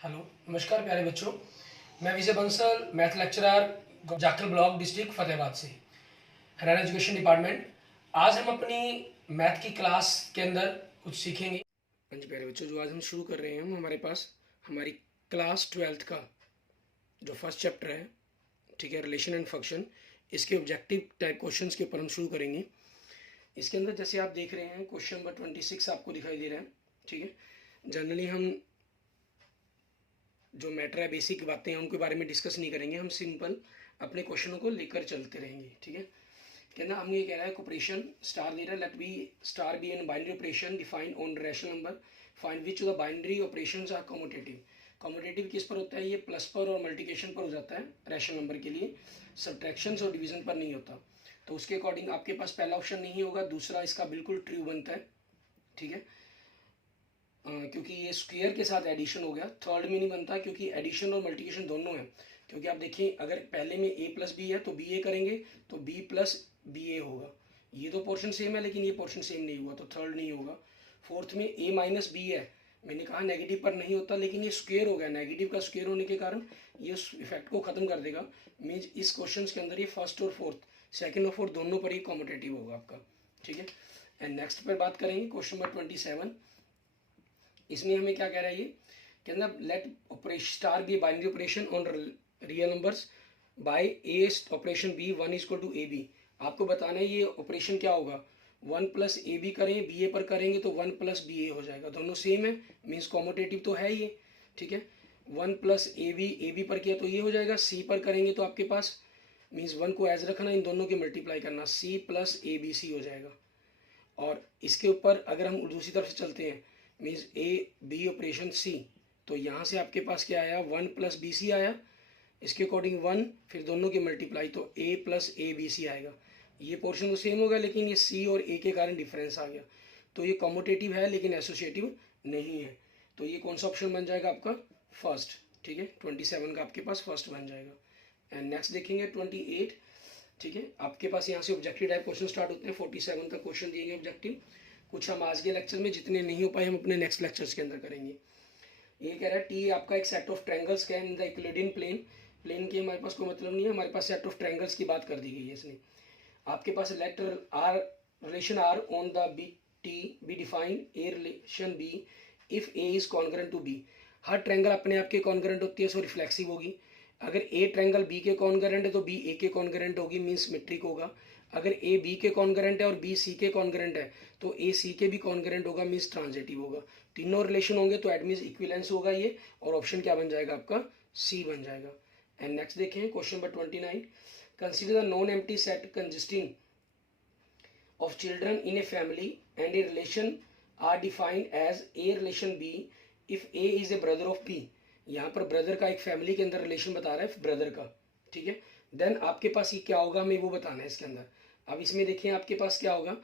Hello, नमस्कार प्यारे बच्चों। मैं Vijay Bansal, math lecturer, Jakhal block, district Fatehabad से, हरियाणा एजुकेशन डिपार्टमेंट। आज हम अपनी मैथ की क्लास के अंदर कुछ सीखेंगे। हाँ जी प्यारे बच्चों, जो आज हम शुरू कर रहे हैं हमारे पास हमारी क्लास 12th का जो फर्स्ट चैप्टर है, ठीक है, रिलेशन एंड फंक्शन, इसके ऑब्जेक्टिव टाइप क्वेश्चंस के ऊपर हम शुरू करेंगे। इसके अंदर जैसे आप देख रहे हैं क्वेश्चन नंबर 26 आपको दिखाई दे रहा है, ठीक है। जनरली हम जो मैटर है, बेसिक बातें हैं, उनके बारे में डिस्कस नहीं करेंगे, हम सिंपल अपने क्वेश्चनों को लेकर चलते रहेंगे, ठीक है। कहना हम ये कह रहा है ऑपरेशन स्टार दे रहा है, let be star be an binary operation defined on rational number, find which the binary operations are commutative. Commutative किस पर होता है? ये प्लस पर और मल्टीप्लिकेशन पर हो जाता है रैशनल नंबर के लिए, सब्ट्रैक्शंस और डिवीजन पर नहीं होता। तो उसके अकॉर्डिंग आपके पास पहला ऑप्शन नहीं होगा, दूसरा इसका बिल्कुल ट्रू बनता है, ठीक है। क्योंकि ये स्क्वायर के साथ एडिशन हो गया। थर्ड में नहीं बनता क्योंकि एडिशन और मल्टीप्लिकेशन दोनों है। क्योंकि आप देखिए अगर पहले में a प्लस बी है तो बी ए करेंगे तो b प्लस बी ए होगा। ये तो पोर्शन सेम है लेकिन ये पोर्शन सेम नहीं हुआ, तो थर्ड नहीं होगा। फोर्थ में a माइनस बी है, मैंने कहा नेगेटिव पर नहीं होता, लेकिन ये स्क्वायर हो गया, नेगेटिव का स्क्वायर होने के कारण ये उस इफेक्ट को खत्म कर देगा। मीन्स इस क्वेश्चन के अंदर ये फर्स्ट और फोर्थ, सेकेंड और फोर्थ दोनों पर ही कॉम्पिटेटिव होगा आपका, ठीक है। एंड नेक्स्ट पर बात करेंगे क्वेश्चन नंबर 27। इसमें हमें क्या कह रहा है, ये कहना let operation star be binary operation on real numbers by a operation b 1 is equal to a b. आपको बताना है ये ऑपरेशन क्या होगा, 1 प्लस ए बी करें, बी ए पर करेंगे तो 1 प्लस बी ए हो जाएगा, दोनों सेम है, मीन्स कॉम्यूटेटिव तो है ये, ठीक है। 1 प्लस ए बी पर किया तो ये हो जाएगा, सी पर करेंगे तो आपके पास मीन्स 1 को एज रखना, इन दोनों के मल्टीप्लाई करना, C plus a B C हो जाएगा। और इसके ऊपर अगर हम दूसरी तरफ से चलते हैं, means A B operation C, तो यहाँ से आपके पास क्या आया, 1 प्लस बी सी आया, इसके अकॉर्डिंग 1, फिर दोनों की मल्टीप्लाई तो ए प्लस ए बी सी आएगा। ये पोर्शन तो सेम होगा लेकिन ये सी और ए के कारण डिफरेंस आ गया, तो ये कॉम्यूटेटिव है लेकिन एसोसिएटिव नहीं है। तो ये कौन सा ऑप्शन बन जाएगा आपका, फर्स्ट, ठीक है। 27 का आपके पास फर्स्ट बन जाएगा। एंड नेक्स्ट देखेंगे 28, ठीक है। आपके पास यहाँ से ऑब्जेक्टिव टाइप क्वेश्चन स्टार्ट होते हैं, 47 तक क्वेश्चन दिए गए ऑब्जेक्टिव। कुछ हम आज के लेक्चर में, जितने नहीं हो पाए हम अपने नेक्स्ट लेक्चर्स के अंदर करेंगे। ये कह रहा है टी आपका एक सेट ऑफ ट्रायंगल्स का in the Euclidean plane, plane के हमारे पास कोई मतलब नहीं है, हमारे पास सेट ऑफ ट्रायंगल्स की बात कर दी गई है इसने। आपके पास let R relation R on the B T B define A relation B if A is congruent to B. हर ट्रायंगल अपने आप के कॉन्ग्रुएंट होती है, सो रिफ्लेक्सिव होगी। अगर ए ट्रायंगल बी के कॉन्ग्रुएंट है तो बी ए के कॉन्ग्रुएंट होगी, मीन्स सिमेट्रिक होगा। अगर ए बी के कॉन्ग्रुएंट है और बी सी के कॉन्ग्रुएंट है तो ए सी के भी कॉन्ग्रुएंट होगा, मीन्स ट्रांजिटिव होगा। तीनों रिलेशन होंगे तो एट मीन्स इक्विवेलेंस होगा ये, और ऑप्शन क्या बन जाएगा आपका, सी बन जाएगा। एंड नेक्स्ट देखें question number 29। Consider the non empty set consisting of children in a family and a relation are defined as a relation b if a is a brother of b। यहाँ पर brother का एक family के अंदर relation बता रहा है brother का, ठीक है। देन आपके पास ये क्या होगा, हमें वो बताना है इसके अंदर। अब इसमें देखिए आपके पास क्या होगा,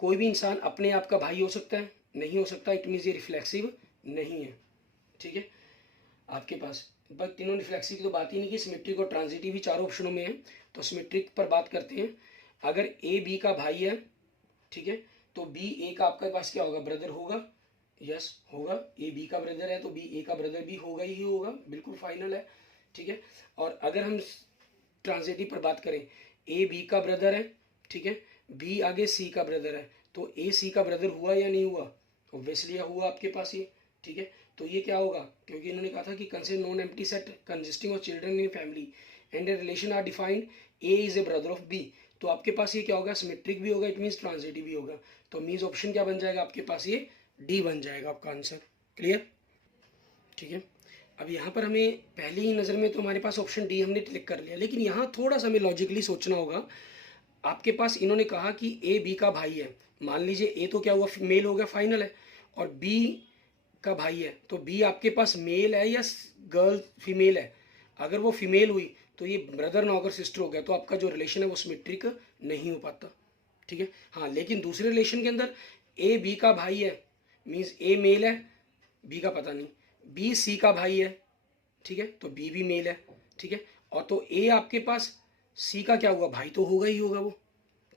कोई भी इंसान अपने आप का भाई हो सकता है, नहीं हो सकता, इट मीन्स ये रिफ्लेक्सिव नहीं है, ठीक है। आपके पास बस तीनों रिफ्लेक्सिव की तो बात ही नहीं की, सिमेट्रिक और ट्रांजिटिव ही चारों ऑप्शनों में है। तो सिमेट्रिक पर बात करते हैं। अगर ए बी का भाई है, ठीक है, तो बी ए का आपके पास क्या होगा, ब्रदर होगा, यस होगा। ए बी का ब्रदर है तो बी ए का ब्रदर भी होगा ही होगा, बिल्कुल फाइनल है, ठीक है। और अगर हम ट्रांजिटिव पर बात करें, ए बी का ब्रदर है, ठीक है, बी आगे सी का ब्रदर है, तो ए सी का ब्रदर हुआ या नहीं हुआ, ऑब्वियसली हुआ आपके पास ये, ठीक है। तो ये क्या होगा, क्योंकि इन्होंने कहा था कि consider non empty set consisting of children in family and a relation R defined a is a brother of b. तो आपके पास ये क्या होगा, सिमेट्रिक भी होगा, इट मीन्स ट्रांजिटिव भी होगा। तो मीन्स ऑप्शन क्या बन जाएगा आपके पास, ये डी बन जाएगा आपका आंसर। क्लियर, ठीक है। अब यहाँ पर हमें पहली ही नज़र में तो हमारे पास ऑप्शन डी हमने क्लिक कर लिया, लेकिन यहाँ थोड़ा सा हमें लॉजिकली सोचना होगा। आपके पास इन्होंने कहा कि ए बी का भाई है, मान लीजिए ए तो क्या हुआ, मेल हो गया, फाइनल है, और बी का भाई है, तो बी आपके पास मेल है या गर्ल फीमेल है। अगर वो फीमेल हुई तो ये ब्रदर ना अगर सिस्टर हो गया, तो आपका जो रिलेशन है वो सिमेट्रिक नहीं हो पाता, ठीक है। हाँ, लेकिन दूसरे रिलेशन के अंदर ए बी का भाई है, मीन्स ए मेल है, बी का पता नहीं, बी सी का भाई है, ठीक है, तो बी भी मेल है, ठीक है। और तो ए आपके पास सी का क्या हुआ, भाई तो होगा ही होगा वो,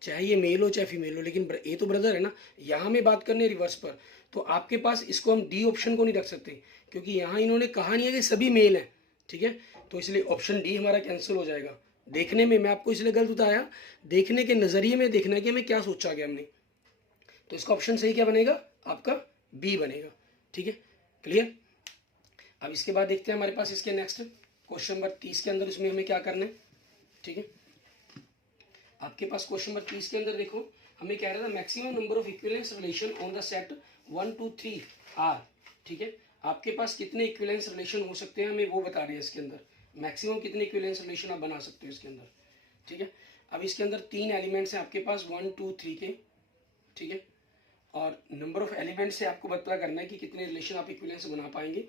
चाहे ये मेल हो चाहे फीमेल हो, लेकिन ये तो ब्रदर है ना। यहाँ में बात करने रिवर्स पर, तो आपके पास इसको हम डी ऑप्शन को नहीं रख सकते, क्योंकि यहाँ इन्होंने कहा नहीं है कि सभी मेल हैं, ठीक है। तो इसलिए ऑप्शन डी हमारा कैंसिल हो जाएगा। देखने में मैं आपको इसलिए गलत बताया, देखने के नज़रिए में देखना है कि हमें क्या सोचा गया हमने। तो इसका ऑप्शन सही क्या बनेगा आपका, बी बनेगा, ठीक है, क्लियर। अब इसके बाद देखते हैं हमारे पास इसके नेक्स्ट क्वेश्चन नंबर 30 के अंदर इसमें हमें क्या करना है, ठीक है। आपके पास क्वेश्चन नंबर 30 के अंदर देखो, हमें कह रहा था maximum number of equivalence relation on the set 1 2 3 are, ठीक है। आपके पास कितने इक्विवेलेंस रिलेशन हो सकते हैं हमें वो बता रहे हैं इसके अंदर, मैक्सिमम कितने इक्विवेलेंस रिलेशन आप बना सकते हो इसके अंदर, ठीक है। अब इसके अंदर 3 एलिमेंट्स हैं आपके पास 1 2 3 के, ठीक है। और नंबर ऑफ एलिमेंट्स से आपको पता करना है कि कितने रिलेशन आप इक्विवेलेंस बना पाएंगे,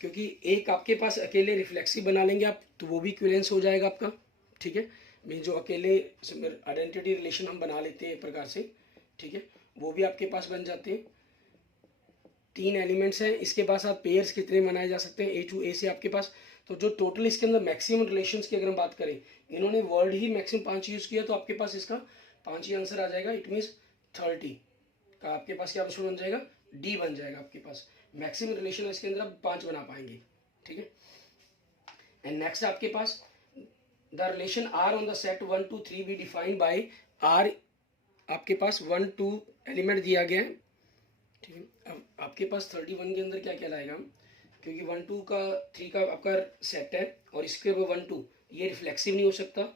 क्योंकि एक आपके पास अकेले रिफ्लेक्सिव बना लेंगे आप तो वो भी इक्विवेलेंस हो जाएगा आपका, ठीक है। मीन जो अकेले आइडेंटिटी रिलेशन हम बना लेते हैं एक प्रकार से, ठीक है, वो भी आपके पास बन जाते हैं। 3 एलिमेंट्स हैं, इसके पास आप पेयर्स कितने बनाए जा सकते हैं, ए टू ए से आपके पास। तो जो टोटल इसके अंदर मैक्सिमम रिलेशंस की अगर हम बात करें, इन्होंने वर्ड ही मैक्सिमम 5 यूज़ किया, तो आपके पास इसका 5 ही आंसर आ जाएगा। इट मीन्स 30 का आपके पास क्या ऑप्शन बन जाएगा, डी बन जाएगा आपके पास। मैक्सिमम रिलेशन इसके अंदर आप 5 बना पाएंगे, ठीक है। एंड नेक्स्ट आपके पास the relation R on the set 1 2 3 be defined by R, आपके पास 1 2 एलिमेंट दिया गया है, ठीक है। अब आपके पास 31 के अंदर क्या कहलाएगा, क्योंकि 1 2 का 3 का आपका सेट है और इसके 1 2 ये रिफ्लेक्सिव नहीं हो सकता,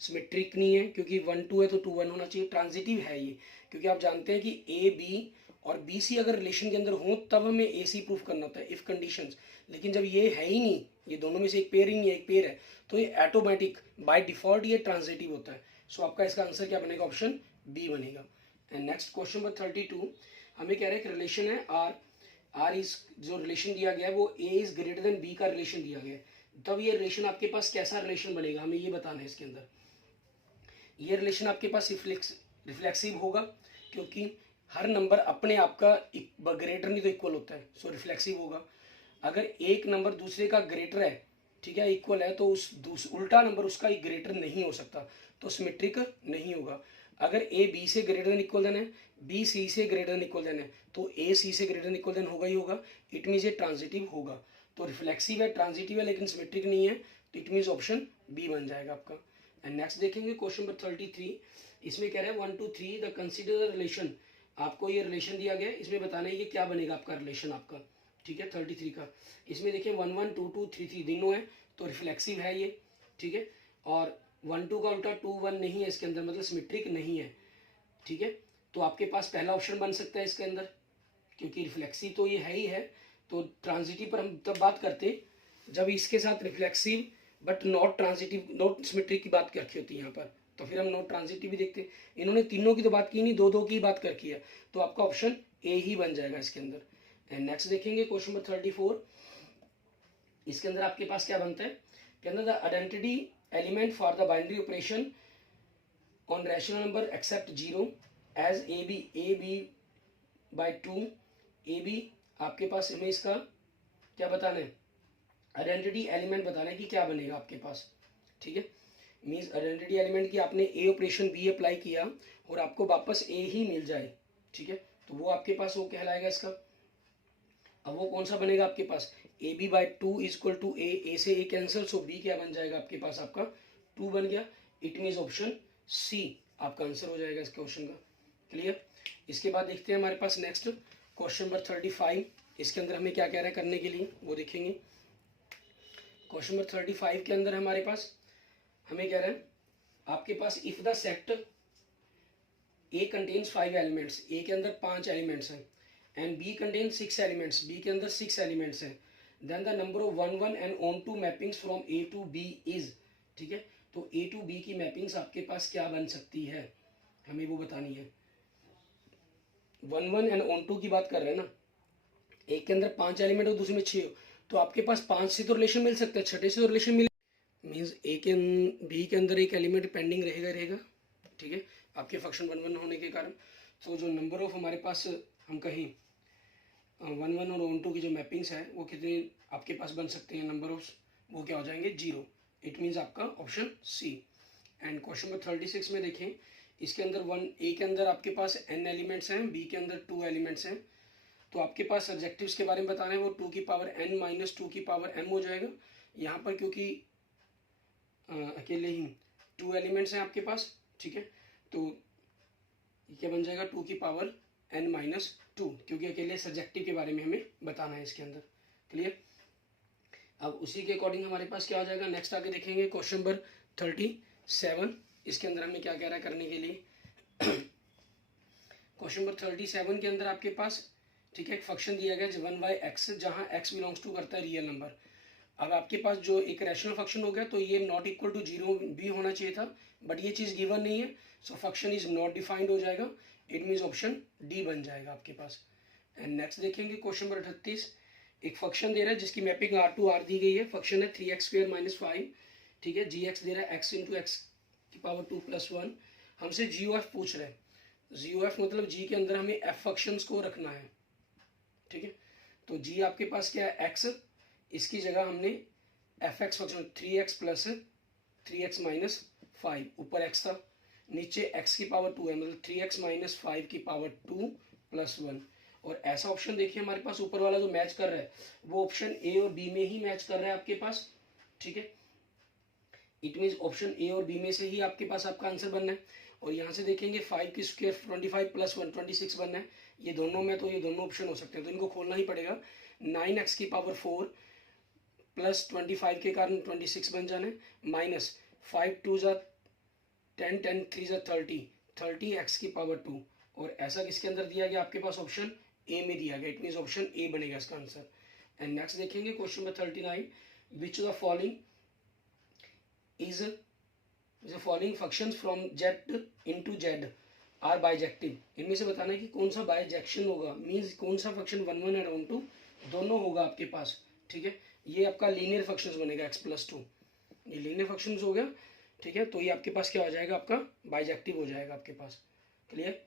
सिमेट्रिक नहीं है, क्योंकि 1 2 है तो 2 1 होना चाहिए, ट्रांजिटिव है ये, क्योंकि आप जानते हैं कि ए बी और बी सी अगर रिलेशन के अंदर हो तब हमें ए सी प्रूफ करना होता है इफ कंडीशंस, लेकिन जब ये है ही नहीं, ये दोनों में से एक पेयर ही नहीं है, एक पेयर है, तो ये ऑटोमेटिक बाय डिफॉल्ट ये ट्रांजिटिव होता है। सो आपका इसका आंसर क्या बनेगा, ऑप्शन बी बनेगा। एंड नेक्स्ट क्वेश्चन नंबर 32, हमें कह रहे हैं कि रिलेशन है आर, आर इज जो रिलेशन दिया गया है वो ए इज ग्रेटर देन बी का रिलेशन दिया गया है, तब ये रिलेशन आपके पास कैसा रिलेशन बनेगा हमें ये बताना है इसके अंदर। ये रिलेशन आपके पास रिफ्लेक्सिव होगा, क्योंकि हर नंबर अपने आप का ग्रेटर नहीं तो इक्वल होता है, सो रिफ्लेक्सिव होगा। अगर एक नंबर दूसरे का ग्रेटर है, ठीक है, इक्वल है, तो उस उल्टा नंबर उसका ग्रेटर नहीं हो सकता, तो सिमेट्रिक नहीं होगा। अगर ए बी से ग्रेटर देन इक्वल देन है, बी सी से ग्रेटर देन इक्वल देन है, तो ए सी से ग्रेटर देन इक्वल देन होगा ही होगा, इट मीन्स ये ट्रांजिटिव होगा। तो रिफ्लेक्सिव है, ट्रांजिटिव है, लेकिन सिमेट्रिक नहीं है, तो इट मीन्स ऑप्शन बी बन जाएगा आपका। एंड नेक्स्ट देखेंगे क्वेश्चन नंबर 33, इसमें कह रहे हैं 1 2 3 द कंसिडर रिलेशन, आपको ये रिलेशन दिया गया है, इसमें बताना है ये क्या बनेगा आपका रिलेशन आपका, ठीक है, 33 का। इसमें देखिए 1 1 2 2 3 3 तीनों है, तो रिफ्लेक्सिव है ये, ठीक है। और 1 2 का उल्टा 2 1 नहीं है इसके अंदर, मतलब सिमेट्रिक नहीं है, ठीक है। तो आपके पास पहला ऑप्शन बन सकता है इसके अंदर, क्योंकि रिफ्लेक्सिव तो ये है ही है। तो ट्रांजिटिव पर हम तब बात करते जब इसके साथ reflexive but not transitive, not symmetric की बात रखी होती है यहाँ पर, तो फिर हम नॉट ट्रांजिटिव भी देखते। इन्होंने तीनों की तो बात की नहीं, दो दो की बात कर की है, तो आपका ऑप्शन ए ही बन जाएगा इसके अंदर। एंड नेक्स्ट देखेंगे क्वेश्चन नंबर 34, इसके अंदर आपके पास क्या बनता है, के अंदर the identity element for the binary operation on rational number except 0 as a B by 2 a b, आपके पास हमें इसका क्या बताना है, आइडेंटिटी एलिमेंट बताना है कि क्या बनेगा आपके पास, ठीक है। मीन्स आइडेंटिटी एलिमेंट की आपने ए ऑपरेशन बी अप्लाई किया और आपको वापस ए ही मिल जाए, ठीक है, तो वो आपके पास वो कहलाएगा इसका। अब वो कौन सा बनेगा आपके पास, A B by 2 is equal to A से ए कैंसिल, सो बी क्या बन जाएगा आपके पास, आपका 2 बन गया, इट मीन्स ऑप्शन सी आपका आंसर हो जाएगा इस क्वेश्चन का, क्लियर। इसके बाद देखते हैं हमारे पास नेक्स्ट क्वेश्चन नंबर 35, इसके अंदर हमें क्या कह रहा है करने के लिए वो देखेंगे। क्वेश्चन नंबर 35 के अंदर हमारे पास हमें कह रहे हैं आपके पास if the set A contains 5 elements, A के अंदर 5 एलिमेंट्स हैं, and B contains 6 elements, B के अंदर 6 एलिमेंट्स हैं, then the number of 1 1 and onto mappings from A to B is, ठीक है। तो ए टू बी की मैपिंग्स आपके पास क्या बन सकती है हमें वो बतानी है। 1 1 एंड ऑन टू की बात कर रहे हैं ना, एक के अंदर 5 एलिमेंट हो दूसरे में 6 हो, तो आपके पास 5 से तो रिलेशन मिल सकता है, छठे से तो रिलेशन मिले, मीन्स ए के बी के अंदर एक एलिमेंट पेंडिंग रहेगा, ठीक है, आपके फंक्शन 1 1 होने के कारण। तो जो नंबर ऑफ हमारे पास हम कहीं 1 1 और ऑन टू की जो मैपिंग्स है वो कितने आपके पास बन सकते हैं नंबर ऑफ, वो क्या हो जाएंगे 0, इट मीन्स आपका option c. And question number 36 में देखें, इसके अंदर ए के अंदर आपके पास n एलिमेंट्स हैं, बी के अंदर 2 एलिमेंट्स हैं। तो आपके पास सर्जेक्टिव्स के बारे में बताना है, वो 2 की पावर n माइनस 2 की पावर m हो जाएगा। यहाँ पर क्योंकि अकेले ही 2 एलिमेंट्स हैं आपके पास, ठीक है, तो क्या बन जाएगा 2 की पावर n माइनस 2, क्योंकि अकेले सब्जेक्टिव के बारे में हमें बताना है इसके अंदर। क्लियर। अब उसी के अकॉर्डिंग हमारे पास क्या आ जाएगा, नेक्स्ट आगे देखेंगे क्वेश्चन नंबर 37। इसके अंदर हमें क्या कह रहा है करने के लिए। क्वेश्चन नंबर 37 के अंदर आपके पास, ठीक है, एक फंक्शन दिया गया 1/x, जहां x बिलोंग्स टू करता है रियल नंबर। अब आपके पास जो एक रैशनल फंक्शन हो गया, तो ये नॉट इक्वल टू 0 भी होना चाहिए था, बट ये चीज़ गिवन नहीं है, so function is not defined हो जाएगा। इट मीन्स ऑप्शन डी बन जाएगा आपके पास। एंड नेक्स्ट देखेंगे क्वेश्चन नंबर 38। एक फंक्शन दे रहा है जिसकी मैपिंग r टू r दी गई है। फंक्शन है 3x² - 5, ठीक है, gx दे रहा है x इंटू एक्स की पावर 2 + 1। हमसे GOF पूछ रहा है। GOF मतलब g के अंदर हमें f फंक्शंस को रखना है, ठीक है। तो g आपके पास क्या है x, इसकी जगह हमने fx function 3x plus 3x minus 5, ऊपर x था, नीचे x की पावर 2 है, मतलब 3x माइनस 5 की पावर 2 + 1। और ऐसा ऑप्शन देखिए हमारे पास ऊपर वाला जो मैच कर रहा है वो ऑप्शन ए और बी में ही मैच कर रहा है आपके पास, ठीक है। इट मीन्स ऑप्शन ए और बी में से ही आपके पास आपका आंसर बनना है। और यहाँ से देखेंगे 5 की स्क्वायर 25 + 1 26 बनना है, ये दोनों में, तो ये दोनों ऑप्शन हो सकते हैं, तो इनको खोलना ही पड़ेगा। 9x की पावर 4 प्लस 25 के कारण 26 बन जाना है, माइनस 5 2 = 10 10 3 = 30 30x की पावर 2। और ऐसा किसके अंदर दिया गया आपके पास, ऑप्शन ए में दिया गया। इट मीन्स ऑप्शन ए बनेगा इसका आंसर। एंड नेक्स्ट देखेंगे question number 39। Which the following is the following functions from z into z are bijective. इनमें से बताना है कि कौन सा बाइजेक्शन होगा, मीन्स कौन सा फंक्शन 1 1 और 1 2 दोनों होगा आपके पास, ठीक है। ये आपका लीनियर फंक्शंस बनेगा x + 2, ये लीनियर फंक्शंस हो गया, ठीक है। तो ये आपके पास क्या हो जाएगा, आपका बाइजेक्टिव हो जाएगा आपके पास। क्लियर।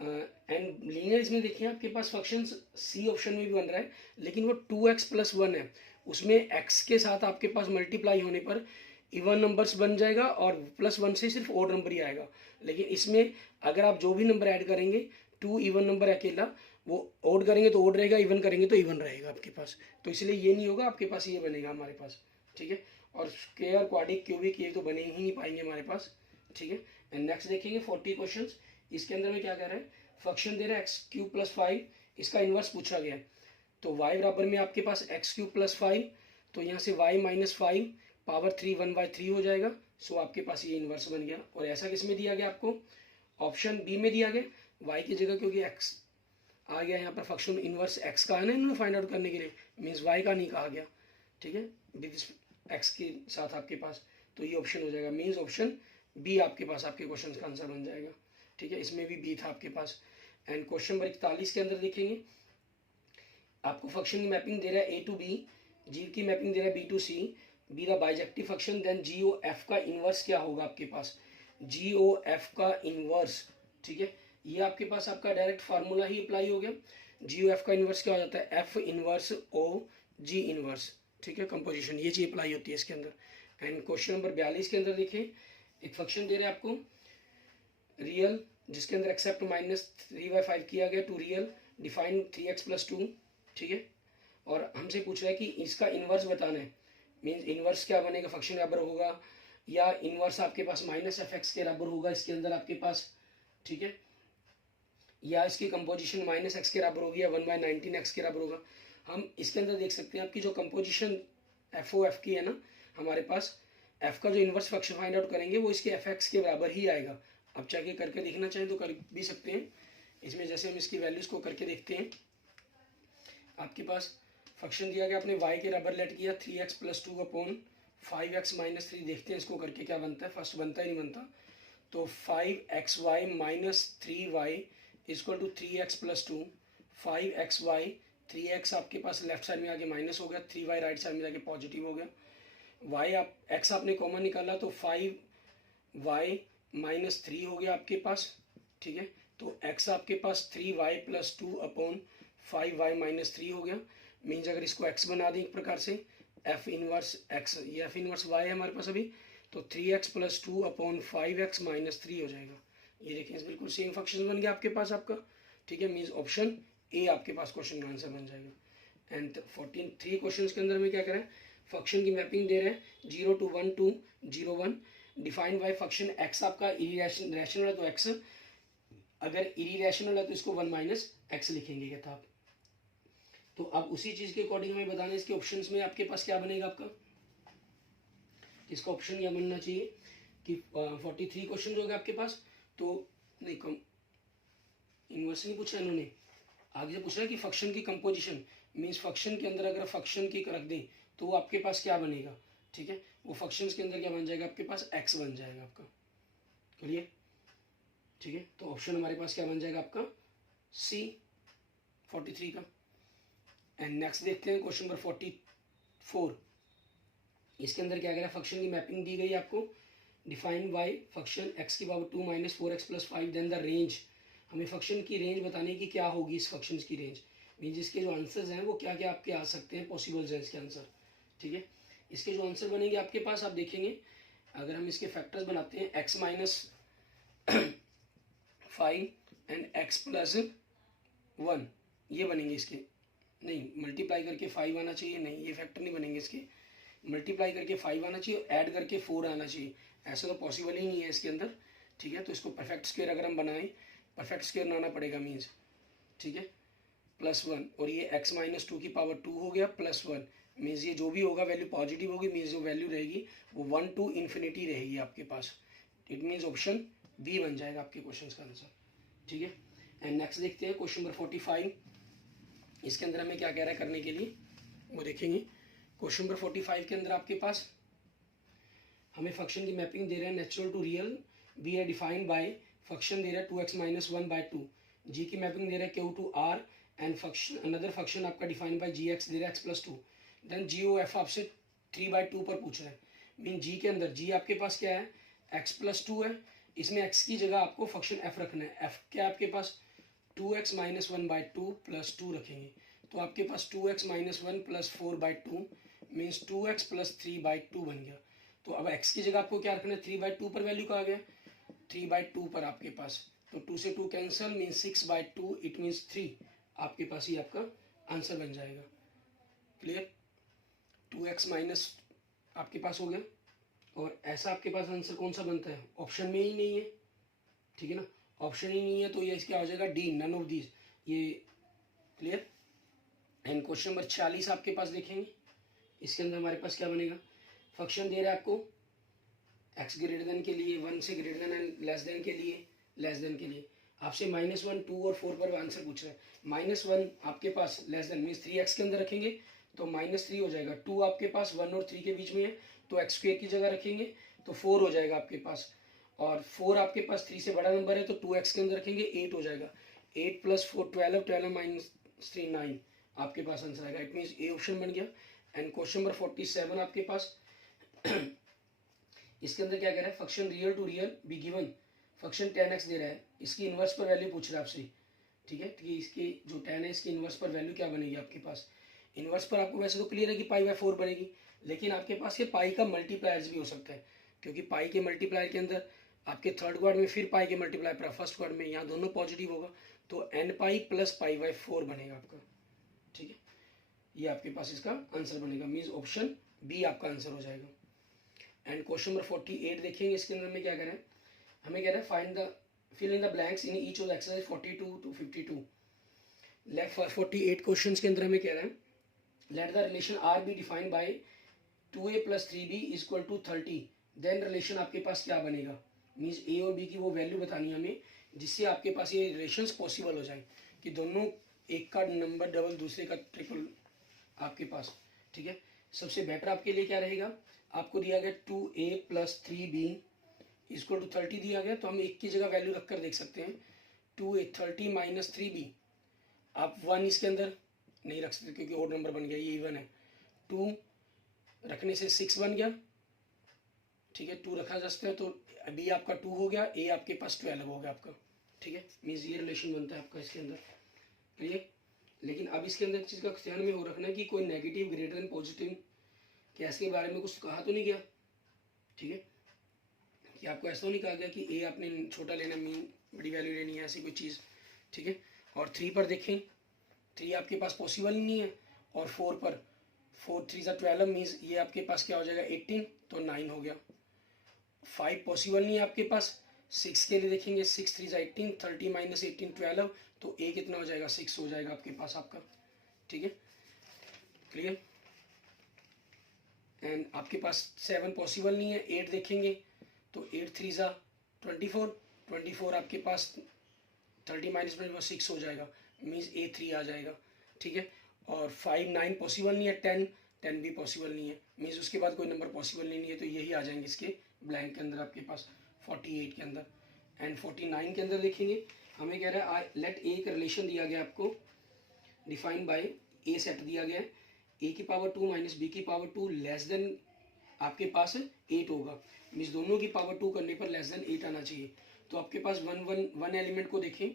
एंड लीनियर इसमें देखिए आपके पास फंक्शंस सी ऑप्शन में भी बन रहा है, लेकिन वो 2x + 1 है, उसमें x के साथ आपके पास मल्टीप्लाई होने पर इवन नंबर्स बन जाएगा और +1 से सिर्फ ओड नंबर ही आएगा। लेकिन इसमें अगर आप जो भी नंबर ऐड करेंगे, 2 इवन नंबर अकेला, वो ओड करेंगे तो ओड रहेगा, इवन करेंगे तो इवन रहेगा आपके पास, तो इसलिए ये नहीं होगा आपके पास, ये बनेगा हमारे पास, ठीक है। और स्क्वायर क्वाड्रिक क्यूबिक ये तो बने ही नहीं पाएंगे हमारे पास, ठीक है। एंड नेक्स्ट देखेंगे 40 क्वेश्चन। इसके अंदर में क्या कह रहा है, फंक्शन दे रहा है x³ + 5, इसका इन्वर्स पूछा गया है। तो y बराबर में आपके पास x³ + 5, तो यहाँ से y - 5 पावर 3 1/3 हो जाएगा। सो आपके पास ये इन्वर्स बन गया। और ऐसा किस में दिया गया आपको, ऑप्शन बी में दिया गया, y की जगह, क्योंकि x आ गया यहाँ पर, फंक्शन इन्वर्स x का है ना इन्होंने फाइंड आउट करने के लिए, मीन्स y का नहीं कहा गया, ठीक है, विद x के साथ आपके पास, तो ये ऑप्शन हो जाएगा, मीन्स ऑप्शन बी आपके पास आपके क्वेश्चन का आंसर बन जाएगा, ठीक है। इसमें भी बी था आपके पास। एंड क्वेश्चन नंबर 41 के अंदर देखेंगे, आपको फंक्शन की मैपिंग दे रहा है a to b, g की मैपिंग दे रहा है b to c, be the bijective function, then GOF का इन्वर्स क्या होगा आपके पास, GOF का इन्वर्स, ठीक है। ये आपके पास आपका डायरेक्ट फार्मूला ही अप्लाई हो गया। GOF का इन्वर्स क्या हो जाता है, F inverse O G inverse, ठीक है, कंपोजिशन, ये चीज़ अप्लाई होती है इसके अंदर। एंड क्वेश्चन नंबर 42 के अंदर देखिए, एक फंक्शन दे रहे हैं आपको रियल, जिसके अंदर एक्सेप्ट -3/5 किया गया टू रियल, डिफाइन 3x + 2, ठीक है। और हमसे पूछ रहा है कि इसका इन्वर्स बताना है, मीन्स इन्वर्स क्या बनेगा, फंक्शन बराबर होगा या इन्वर्स आपके पास -fx के बराबर होगा इसके अंदर आपके पास, ठीक है, या इसकी कंपोजिशन -x के बराबर होगी या 1/19x के बराबर होगा। हम इसके अंदर देख सकते हैं आपकी जो कंपोजिशन FOF की है ना हमारे पास, f का जो इन्वर्स फंक्शन फाइंड आउट करेंगे वो इसके fx के बराबर ही आएगा। अब चाहे करके देखना चाहें तो कर भी सकते हैं। इसमें जैसे हम इसकी वैल्यूज़ को करके देखते हैं, आपके पास फंक्शन दिया गया, आपने y के बराबर लेट किया 3x + 2/5x - 3, देखते हैं इसको करके क्या बनता है, फर्स्ट बनता ही नहीं बनता। तो 5xy - 3y = 3x + 2, 5xy 3x आपके पास लेफ्ट साइड में आके माइनस हो गया, 3y राइट साइड में जाके पॉजिटिव हो गया, y आप x आपने कॉमन निकाला तो 5y - 3 हो गया आपके पास, ठीक है। तो x आपके पास 3y + 2/5y - 3 हो गया, मीन्स अगर इसको x बना दें एक प्रकार से, f इनवर्स x, ये f इनवर्स y है हमारे पास अभी, तो 3x + 2/5x - 3 हो जाएगा। ये देखें बिल्कुल सेम फंक्शन बन गया आपके पास आपका, ठीक है। मीन्स ऑप्शन ए आपके पास क्वेश्चन का आंसर बन जाएगा। एंड 43 क्वेश्चन के अंदर में क्या करें, फंक्शन की मैपिंग दे रहे हैं 0 to 1 to 0 1, defined by function x आपका इरेशनल है तो एक्स, अगर इरेशनल है तो इसको 1 माइनस एक्स लिखेंगे कहता आप। तो अब उसी चीज के अकॉर्डिंग हमें बताना है इसके ऑप्शंस में आपके पास क्या बनेगा आपका, इसका ऑप्शन क्या बनना चाहिए कि 43 क्वेश्चन हो गए आपके पास, तो नहीं कम इनवर्स नहीं पूछा इन्होंने, आगे से पूछ रहा है कि फंक्शन की कंपोजिशन, मीन्स फंक्शन के अंदर अगर फंक्शन की रख दें तो वो आपके पास क्या बनेगा, ठीक है। वो फंक्शंस के अंदर क्या बन जाएगा आपके पास, एक्स बन जाएगा आपका, क्लियर, ठीक है। तो ऑप्शन हमारे पास क्या बन जाएगा आपका, सी 43 का। एंड नेक्स्ट देखते हैं क्वेश्चन नंबर 44। इसके अंदर क्या कह रहा है, फंक्शन की मैपिंग दी गई आपको, डिफाइन बाय फंक्शन एक्स की power 2 minus 4x plus 5, then the range, हमें फंक्शन की रेंज बताने की क्या होगी इस फंक्शन की रेंज, मीन जिसके जो आंसर्स हैं वो क्या क्या आपके आ सकते हैं, पॉसिबल्स हैं इसके आंसर, ठीक है। इसके जो आंसर बनेंगे आपके पास आप देखेंगे, अगर हम इसके फैक्टर्स बनाते हैं x minus 5 and x plus 1, ये बनेंगे इसके, नहीं मल्टीप्लाई करके 5 आना चाहिए, नहीं ये फैक्टर नहीं बनेंगे इसके, मल्टीप्लाई करके 5 आना चाहिए, ऐड करके 4 आना चाहिए, ऐसा तो पॉसिबल ही नहीं है इसके अंदर, ठीक है। तो इसको परफेक्ट स्क्वायर अगर हम बनाएं, परफेक्ट स्क्वायर बनाना पड़ेगा मीन्स, ठीक है, प्लस 1, और ये x माइनस 2 की पावर 2 हो गया प्लस 1, मीन्स ये जो भी होगा वैल्यू पॉजिटिव होगी, मीन्स जो वैल्यू रहेगी वो 1 to इन्फिनिटी रहेगी आपके पास, इट मीन्स ऑप्शन बी बन जाएगा आपके क्वेश्चन का आंसर, ठीक है। एंड नेक्स्ट देखते हैं क्वेश्चन नंबर 45। इसके अंदर हमें क्या कह रहा है करने के लिए वो देखेंगे। क्वेश्चन नंबर 45 के अंदर आपके पास हमें फंक्शन की मैपिंग दे रहे हैं, नेचुरल टू रियल बी है डिफाइंड बाय, फंक्शन दे रहा है 2x माइनस 1 बाय 2, जी की मैपिंग दे रहा है q to r, and function another function आपका डिफाइन बाय जी एक्स दे रहा है x plus 2, then g o f आपसे 3/2 पर पूछ रहा है, मीन जी के अंदर जी आपके पास क्या है, x प्लस 2 है, इसमें x की जगह आपको फंक्शन f रखना है, f क्या आपके पास 2x माइनस 1 बाई 2 प्लस 2 रखेंगे, तो आपके पास 2x minus 1 plus 4/2 means 2x plus 3/2 बन गया। तो अब x की जगह आपको क्या रखना है, 3/2 पर वैल्यू कहा गया, 3/2 पर आपके पास, तो 2 से 2 कैंसिल, मीन्स 6/2, इट मीन्स 3, आपके पास ही आपका आंसर बन जाएगा, क्लियर। 2x माइनस आपके पास हो गया, और ऐसा आपके पास आंसर कौन सा बनता है, ऑप्शन में ही नहीं है, ठीक है ना, ऑप्शन ही नहीं है, तो ये इसका हो जाएगा डी, नन ऑफ दीज, ये क्लियर। एंड क्वेश्चन नंबर 46 आपके पास देखेंगे, इसके अंदर हमारे पास क्या बनेगा, फंक्शन दे रहा है आपको x ग्रेटर देन के लिए, 1 से greater than and less than के लिए, लेस देन के लिए आपसे -1, 2 और 4 पर आंसर पूछ रहा है। -1 आपके पास लेस देन मीन्स 3x के अंदर रखेंगे तो -3 हो जाएगा, 2 आपके पास 1 और 3 के बीच में है तो x स्क्वायर की जगह रखेंगे तो 4 हो जाएगा आपके पास, और 4 आपके पास 3 से बड़ा नंबर है तो 2x के अंदर रखेंगे 8 हो जाएगा, 8 प्लस 4 12, 12 माइनस 3 9, आपके पास आंसर आएगा, इट मीन्स ए ऑप्शन बन गया। एंड क्वेश्चन नंबर 47 आपके पास इसके अंदर क्या कह रहा है, function real to real be given, function 10x दे रहा है, इसकी इन्वर्स पर वैल्यू पूछ रहा है आपसे, ठीक है, कि इसकी जो 10 है इसकी इन्वर्स पर वैल्यू क्या बनेगी आपके पास, इन्वर्स पर आपको वैसे तो क्लियर है कि π/4 बनेगी, लेकिन आपके पास ये पाई का मल्टीप्लायर्स भी हो सकता है, क्योंकि पाई के मल्टीप्लायर के अंदर आपके थर्ड क्वाड में फिर पाई के मल्टीप्लायर पर फर्स्ट क्वाड में, यहाँ दोनों पॉजिटिव होगा तो n π प्लस π/4 बनेगा आपका, ठीक है, ये आपके पास इसका आंसर बनेगा, मीन्स ऑप्शन बी आपका आंसर हो जाएगा। एंड क्वेश्चन नंबर 48 देखेंगे, इसके अंदर में क्या कह रहे हैं, हमें कह रहा है find the fill in the blanks in each of exercise 42 to 52, left 48 questions के अंदर हमें कह रहा है let the relation R be defined by 2a plus 3b is equal to 30, then relation आपके पास क्या बनेगा, मीन्स ए और बी की वो वैल्यू बतानी है हमें जिससे आपके पास ये रिलेशंस पॉसिबल हो जाए कि दोनों एक का नंबर डबल दूसरे का ट्रिपल आपके पास, ठीक है। सबसे बेटर आपके लिए क्या रहेगा, आपको दिया गया 2a plus 3b equal to 30 दिया गया, तो हम एक की जगह वैल्यू रखकर देख सकते हैं, 2a 30 माइनस 3b, आप 1 इसके अंदर नहीं रख सकते क्योंकि ओड नंबर बन गया, ये इवन है, 2 रखने से 6 बन गया, ठीक है, 2 रखा जा सकता है तो b आपका 2 हो गया, a आपके पास 12 हो गया आपका, ठीक है, मीन्स ये रिलेशन बनता है आपका इसके अंदर, क्लियर। लेकिन अब इसके अंदर चीज़ का ध्यान में हो रखना है कि कोई negative greater than positive cash के बारे में कुछ कहा तो नहीं गया, ठीक है, कि आपको ऐसा नहीं कहा गया कि ए आपने छोटा लेना, मीन बड़ी वैल्यू लेनी है, ऐसी कोई चीज़, ठीक है। और 3 पर देखें, 3 आपके पास पॉसिबल नहीं है, और 4 पर 4 3 ज़ा 12 मीन्स ये आपके पास क्या हो जाएगा 18, तो 9 हो गया। 5 पॉसिबल नहीं है आपके पास। 6 के लिए देखेंगे, 6 3 ज़ा 18, 30 माइनस 18 12, तो ए कितना हो जाएगा 6 हो जाएगा आपके पास आपका, ठीक है, क्लियर। एंड आपके पास 7 पॉसिबल नहीं है। 8 देखेंगे तो 8 3 ज़ा 24, 24 आपके पास 30 माइनस 6 हो जाएगा, मीन्स ए 3 आ जाएगा, ठीक है। और 5 9 पॉसिबल नहीं है। 10 10 भी पॉसिबल नहीं है, मीन्स उसके बाद कोई नंबर पॉसिबल नहीं है, तो यही आ जाएंगे इसके ब्लैंक के अंदर आपके पास 48 के अंदर। एंड 49 के अंदर देखेंगे, हमें कह रहा है लेट ए का रिलेशन दिया गया आपको, डिफाइंड बाय ए सेट दिया गया है, ए की पावर 2 माइनस बी की पावर 2 लेस देन आपके पास 8 होगा, मीन्स दोनों की पावर 2 करने पर लेस देन 8 आना चाहिए। तो आपके पास वन एलिमेंट को देखें,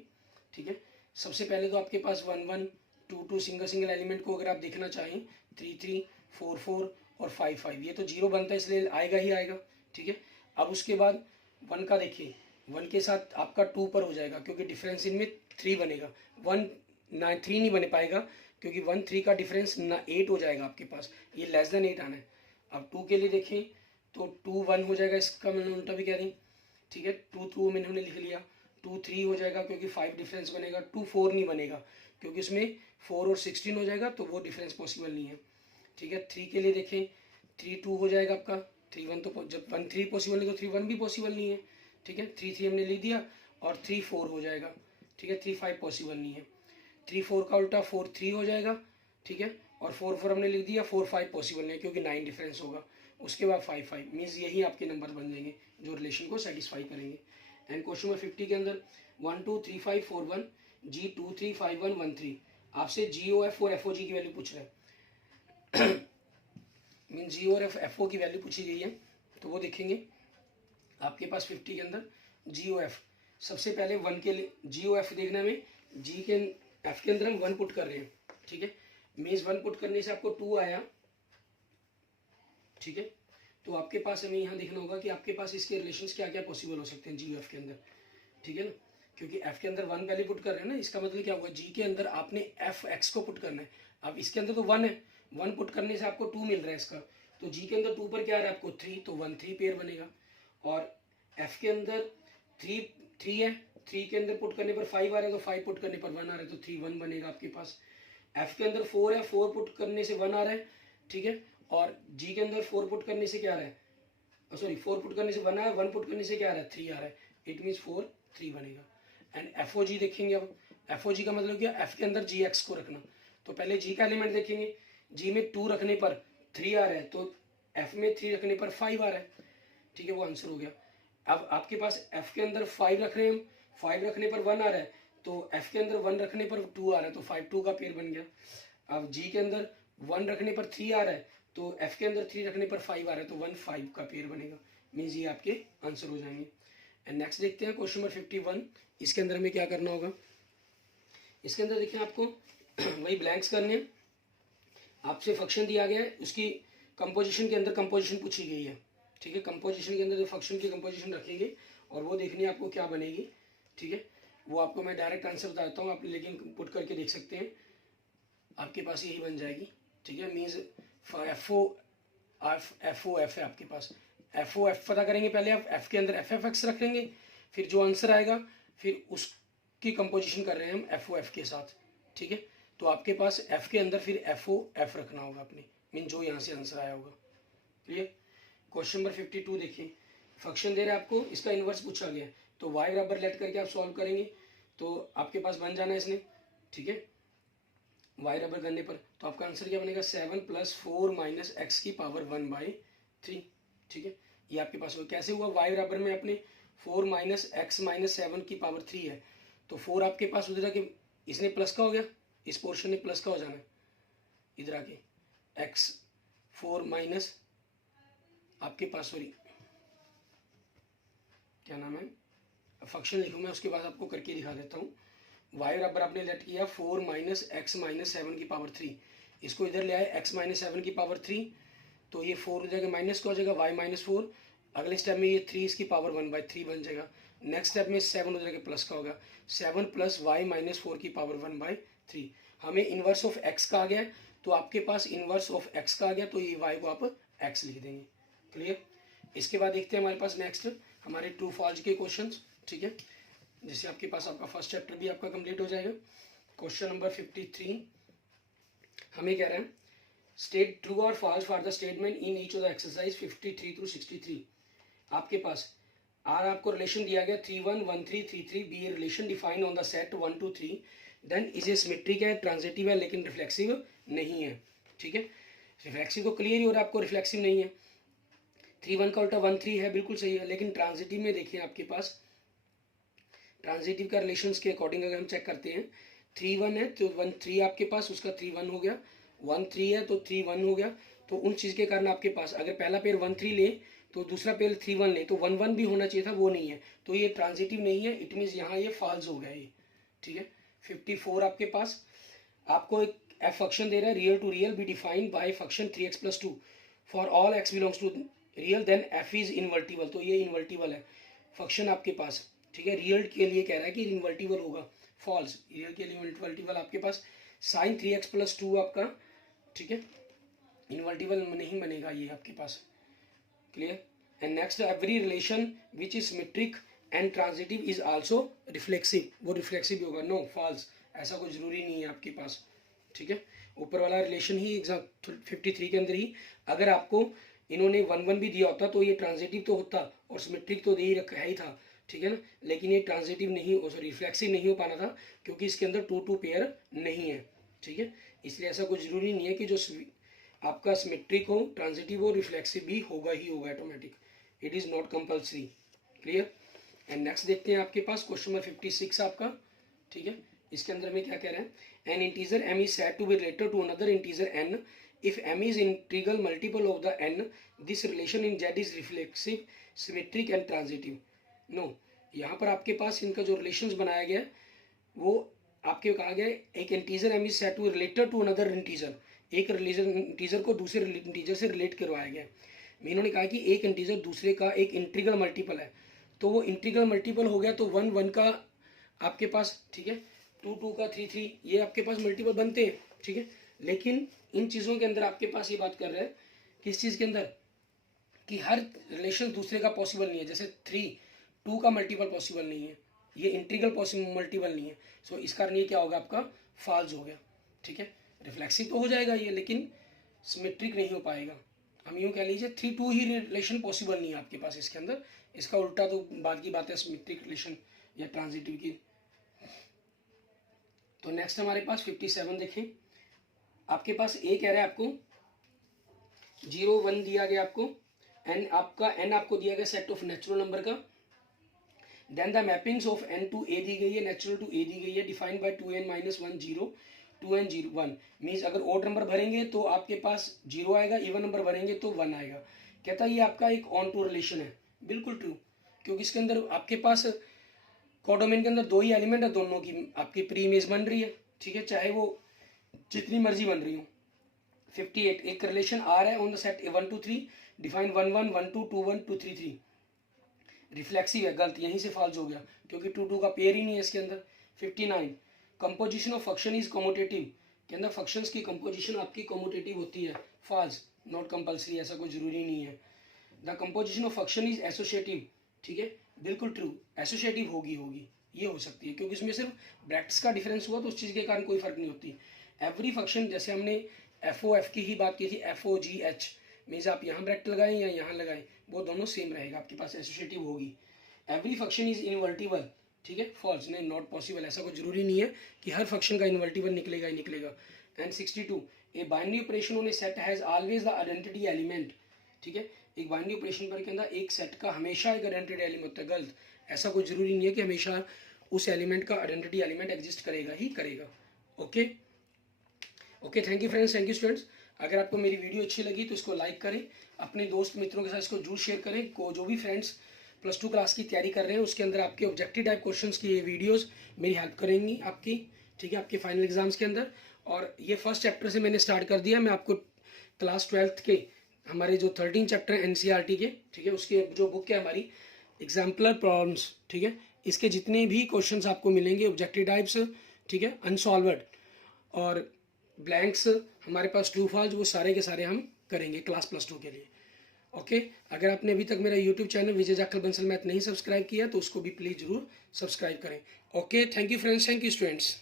ठीक है। सबसे पहले तो आपके पास 1 1 2 2 सिंगल एलिमेंट को अगर आप देखना चाहें 3 3 4 4 और 5 5, ये तो 0 बनता है इसलिए आएगा ही आएगा, ठीक है। अब उसके बाद 1 का देखिए, 1 के साथ आपका 2 पर हो जाएगा, क्योंकि डिफरेंस इनमें 3 बनेगा। 1 9 3 नहीं बन पाएगा, क्योंकि 1 3 का डिफरेंस ना 8 हो जाएगा आपके पास, ये लेस देन 8 आना है। अब 2 के लिए देखें तो 2 1 हो जाएगा, इसका मैंने उल्टा भी कह दी, ठीक है। 2 2 मैंने लिख लिया, 2 3 हो जाएगा क्योंकि 5 डिफरेंस बनेगा। 2 4 नहीं बनेगा क्योंकि उसमें 4 और 16 हो जाएगा, तो वो डिफरेंस पॉसिबल नहीं है, ठीक है। 3 के लिए देखें, 3 2 हो जाएगा आपका। 3 1 तो जब 1 3 पॉसिबल नहीं तो 3 1 भी पॉसिबल नहीं है, ठीक है। 3 3 हमने लिख दिया, और 3 4 हो जाएगा, ठीक है। 3 5 पॉसिबल नहीं है। 3 4 का उल्टा 4 3 हो जाएगा, ठीक है। और 4 4 हमने लिख दिया, 4 5 पॉसिबल नहीं है क्योंकि 9 डिफरेंस होगा। उसके बाद 5 5 मीन्स यही आपके नंबर बन जाएंगे जो रिलेशन को सेटिस्फाई करेंगे। एंड क्वेश्चन नंबर 50 के अंदर 1 2 3 5 4 1 G 2 3 5 1 1 3, आपसे GOF और FOG की वैल्यू पूछ रहा है मीन जी और FO की वैल्यू पूछी गई है, तो वो देखेंगे आपके पास 50 के अंदर GOF। सबसे पहले 1 के लिए GOF देखने में, G के F के अंदर हम 1 पुट कर रहे हैं, ठीक है। मीन्स 1 पुट करने से आपको 2 आया, ठीक है। तो आपके पास हमें यहाँ देखना होगा कि आपके पास इसके रिलेशंस क्या क्या पॉसिबल हो सकते हैं GOF के अंदर, ठीक है ना। क्योंकि F के अंदर 1 पहले पुट कर रहे हैं ना, इसका मतलब क्या हुआ, G के अंदर आपने FX को पुट करना है। अब इसके अंदर तो 1 है, 1 पुट करने से आपको 2 मिल रहा है इसका, तो G के अंदर 2 पर क्या आ रहा है आपको 3, तो 1 3 पेयर बनेगा। और F के अंदर 3 3 है, 3 के अंदर पुट करने पर 5 आ रहा है, तो 5 पुट करने पर 1 आ रहा है, तो 3 1 बनेगा आपके पास। F के अंदर 4 है, 4 पुट करने से 1 आ रहा है, ठीक है। और G के अंदर 4 पुट करने से क्या आ रहा है, सॉरी 4 पुट करने से 1 आया, 1 पुट करने से क्या आ रहा है 3 आ रहा है, इट मीन्स 4 3 बनेगा। एंड FOG देखेंगे, अब FOG का मतलब क्या, F के अंदर GX को रखना। तो पहले G का एलिमेंट देखेंगे, G में 2 रखने पर 3 आ रहा है, तो F में 3 रखने पर 5 आ रहा है, ठीक है, वो आंसर हो गया। अब आपके पास F के अंदर 5 रख रहे हैं हम, 5 रखने पर 1 आ रहा है, तो F के अंदर 1 रखने पर 2 आ रहा है, तो 5 2 का पेयर बन गया। अब G के अंदर 1 रखने पर 3 आ रहा है, तो F के अंदर 3 रखने पर 5 आ रहा है, तो 1 5 का पेयर बनेगा, मीन्स ये आपके आंसर हो जाएंगे। एंड नेक्स्ट देखते हैं क्वेश्चन नंबर 51। इसके अंदर में क्या करना होगा, इसके अंदर देखिए आपको वही ब्लैंक्स करने हैं। आपसे फंक्शन दिया गया है, उसकी कंपोजिशन के अंदर कंपोजिशन पूछी गई है, ठीक है। कंपोजिशन के अंदर जो फंक्शन की कंपोजिशन रखेंगे और वो देखनी है आपको क्या बनेगी, ठीक है। वो आपको मैं डायरेक्ट आंसर बताता हूँ, आप लेकिन पुट करके देख सकते हैं, आपके पास यही बन जाएगी, ठीक है। मीन्स FOF है आपके पास, FOF पता करेंगे पहले, आप F के अंदर FFX रखेंगे, फिर जो आंसर आएगा फिर उसकी कंपोजिशन कर रहे हैं हम FOF के साथ, ठीक है। तो आपके पास F के अंदर फिर FOF रखना होगा अपने, मीन जो यहाँ से आंसर आया होगा, क्लियर। क्वेश्चन नंबर 52 देखिए, फंक्शन दे रहे हैं आपको, इसका इन्वर्स पूछा गया है, तो y बराबर लेट करके आप सॉल्व करेंगे, तो आपके पास बन जाना है इसने, ठीक है। y बराबर करने पर तो आपका आंसर क्या बनेगा, 7 + 4 - x की पावर 1/3, ठीक है। ये आपके पास हुआ, कैसे हुआ, y बराबर में अपने 4 - x - 7 की पावर 3 है, तो 4 आपके पास उधर आके इसने प्लस का हो गया, इस पोर्शन में प्लस का हो जाना है, इधर आके x 4 माइनस आपके पास, सॉरी क्या नाम है, फंक्शन लिखूँ मैं, उसके बाद आपको करके दिखा देता हूँ। y बराबर आपने लेट किया 4 - x - 7 की पावर 3, इसको इधर ले आए x - 7 की पावर 3, तो ये 4 हो जाएगा माइनस का हो जाएगा y - 4, अगले स्टेप में ये 3 इसकी पावर 1/3 बन जाएगा। नेक्स्ट स्टेप में 7 हो जाएगा, प्लस का होगा 7 + y-4 की पावर 1/3। हमें इन्वर्स ऑफ x का आ गया, तो आपके पास इन्वर्स ऑफ x का आ गया, तो ये y को आप x लिख देंगे। क्लियर। इसके बाद देखते हैं हमारे पास नेक्स्ट हमारे ट्रू फॉल्स के क्वेश्चंस, ठीक है, जिससे आपके पास आपका फर्स्ट चैप्टर भी आपका कंप्लीट हो जाएगा। क्वेश्चन नंबर 53 हमें कह रहा है स्टेट ट्रू और false for the statement in each of the exercise 53 through 63। आपके पास आर आपको रिलेशन दिया गया 3 1 1 3 3 3, be relation define on the set 1 2 3, then is a symmetric है, ट्रांजिटिव है, लेकिन रिफ्लेक्सिव नहीं है। ठीक है, रिफ्लेक्सिव तो क्लियर ही हो रहा है आपको, रिफ्लेक्सिव नहीं है। 3 1 का उल्टा 1 3 है, बिल्कुल सही है, लेकिन ट्रांजिटिव में देखिए आपके पास ट्रांजिटिव का रिलेशंस के अकॉर्डिंग अगर हम चेक करते हैं 3 1 है तो 1 3 आपके पास, उसका 3 1 हो गया, 1 3 है तो 3 1 हो गया। तो उन चीज़ के कारण आपके पास अगर पहला पेयर 1 3 ले तो दूसरा पेयर 3 1 ले, तो 1 1 भी होना चाहिए था, वो नहीं है, तो ये ट्रांजिटिव नहीं है, इट मीन्स यहाँ ये फॉल्स हो गया ये। ठीक है, 54 आपके पास आपको एक एफ फंक्शन दे रहा है, real to real be defined by function 3x + 2 for all x belongs to real, then f is invertible, तो ये इनवर्टिबल है फंक्शन आपके पास। ठीक है, रियल के लिए कह रहा है कि इनवर्टिबल होगा, फॉल्स, रियल के लिए इनवर्टिबल आपके पास साइन 3x + 2 आपका, ठीक है, इनवर्टिबल नहीं बनेगा ये आपके पास। Clear. And next every relation which is symmetric and transitive is also reflexive, वो रिफ्लेक्सिव भी होगा, नो फॉल्स, ऐसा कोई जरूरी नहीं है आपके पास। ठीक है, ऊपर वाला रिलेशन ही एग्जाम 53 के अंदर ही अगर आपको इन्होंने 1 1 भी दिया होता तो ये ट्रांजिटिव तो होता और सिमेट्रिक तो दे ही रखा ही था। ठीक है ना, लेकिन ये ट्रांजिटिव नहीं, सॉरी रिफ्लेक्सिव नहीं हो पाना था क्योंकि इसके अंदर 2 2 पेयर नहीं है। ठीक है, इसलिए ऐसा कोई जरूरी नहीं है कि जो आपका सिमेट्रिक हो, ट्रांजिटिव हो, रिफ्लेक्सिव भी होगा ही होगा automatic, it is not compulsory. Clear. And next देखते हैं आपके पास क्वेश्चन नंबर 56 आपका। ठीक है, इसके अंदर में क्या कह रहे हैं, an integer m is said to be related to another integer n if m is integral multiple of the n, this relation in z is reflexive, symmetric and transitive। No, यहाँ पर आपके पास इनका जो रिलेशंस बनाया गया है वो आपके कहा गया एक integer m is said to be related to another integer, एक इंटीजर को दूसरे इंटीजर से रिलेट करवाया गया। इन्होंने कहा कि एक इंटीजर दूसरे का एक इंटीग्रल मल्टीपल है, तो वो इंटीग्रल मल्टीपल हो गया तो 1 1 का आपके पास, ठीक है, 2 2 का 3 3, ये आपके पास मल्टीपल बनते हैं। ठीक है, लेकिन इन चीज़ों के अंदर आपके पास ये बात कर रहा है किस चीज़ के अंदर कि हर रिलेशन दूसरे का पॉसिबल नहीं है, जैसे 3 2 का मल्टीपल पॉसिबल नहीं है, ये इंटीग्रल पॉसिबल मल्टीपल नहीं है, सो इस कारण ये क्या होगा आपका फॉल्स हो गया। ठीक है, रिफ्लेक्सिव तो हो जाएगा ये लेकिन सिमेट्रिक नहीं हो पाएगा। हम यूँ कह लीजिए 3 2 ही रिलेशन पॉसिबल नहीं है आपके पास इसके अंदर, इसका उल्टा तो बाद की बात है सिमेट्रिक रिलेशन या ट्रांजिटिव की। तो नेक्स्ट हमारे पास 57 देखें, आपके पास ए कह रहा है आपको 0 1 दिया गया आपको, एन आपका एन आपको दिया गया सेट ऑफ नेचुरल नंबर का, then the mappings of N to A दी गई है, नेचुरल टू ए दी गई है, defined by 2n - 1 0 2n 0 1, means अगर ओड नंबर भरेंगे तो आपके पास 0 आएगा, इवन नंबर भरेंगे तो 1 आएगा। कहता है ये आपका एक ऑन टू रिलेशन है, बिल्कुल ट्रू, क्योंकि इसके अंदर आपके पास कोडोमेन के अंदर 2 ही एलिमेंट है, दोनों की आपकी प्री इमेज बन रही है। ठीक है, चाहे वो जितनी मर्जी बन रही हो। 58 एक रिलेशन आर है on the set 1 2 3, define 1 1 1 2 2 1 2 3 3, reflexive है, गलत, यहीं से फॉल्स हो गया क्योंकि 2 2 का पेयर ही नहीं है इसके अंदर। 59 composition of function is commutative, के अंदर फंक्शंस की कंपोजिशन आपकी कम्यूटेटिव होती है, फॉल्स, नॉट कंपल्सरी, ऐसा कोई जरूरी नहीं है। The composition of function is associative, ठीक है, बिल्कुल ट्रू, एसोसिएटिव होगी ये हो सकती है क्योंकि इसमें सिर्फ ब्रैकेट्स का डिफरेंस हुआ तो उस चीज़ के कारण कोई फर्क नहीं होती। एवरी फंक्शन, जैसे हमने एफ की ही बात की थी, FOGH मीन्स आप यहाँ ब्रैकेट लगाएं या यहाँ लगाएं वो दोनों सेम रहेगा, आपके पास एसोसिएटिव होगी। एवरी फंक्शन इज इनवर्टिबल, ठीक है, फॉल्स, नहीं, नॉट पॉसिबल, ऐसा कोई जरूरी नहीं है कि हर फंक्शन का इनवर्टिबल निकलेगा ही निकलेगा। And 62 a binary operation on A set has always the identity element, ठीक है, एक बाइनरी ऑपरेशन पर के अंदर एक सेट का हमेशा एक आइडेंटिटी एलिमेंट होता है, गलत, ऐसा कोई जरूरी नहीं है कि हमेशा उस एलिमेंट का आइडेंटिटी एलिमेंट एग्जिस्ट करेगा ही करेगा। Okay okay, thank you friends, thank you students. अगर आपको मेरी वीडियो अच्छी लगी तो इसको लाइक करें, अपने दोस्त मित्रों के साथ इसको जरूर शेयर करें। को जो भी फ्रेंड्स +2 क्लास की तैयारी कर रहे हैं उसके अंदर आपके ऑब्जेक्टिव टाइप क्वेश्चंस की ये वीडियोस मेरी हेल्प करेंगी आपकी, ठीक है, आपके फाइनल एग्जाम्स के अंदर। और ये फर्स्ट चैप्टर से मैंने स्टार्ट कर दिया, मैं आपको क्लास 12th के हमारे जो 13 चैप्टर एनसीईआरटी के, ठीक है, उसके जो बुक है हमारी एग्जाम्पलर प्रॉब्लम्स, ठीक है, इसके जितने भी क्वेश्चंस आपको मिलेंगे ऑब्जेक्टिव टाइप्स, ठीक है, अनसॉल्व्ड और ब्लैंक्स हमारे पास ट्रू फॉल्स, वो सारे के सारे हम करेंगे क्लास +2 के लिए। ओके, अगर आपने अभी तक मेरा यूट्यूब चैनल विजय जाखल बंसल मैथ नहीं सब्सक्राइब किया तो उसको भी प्लीज़ जरूर सब्सक्राइब करें। Okay, thank you friends, thank you students.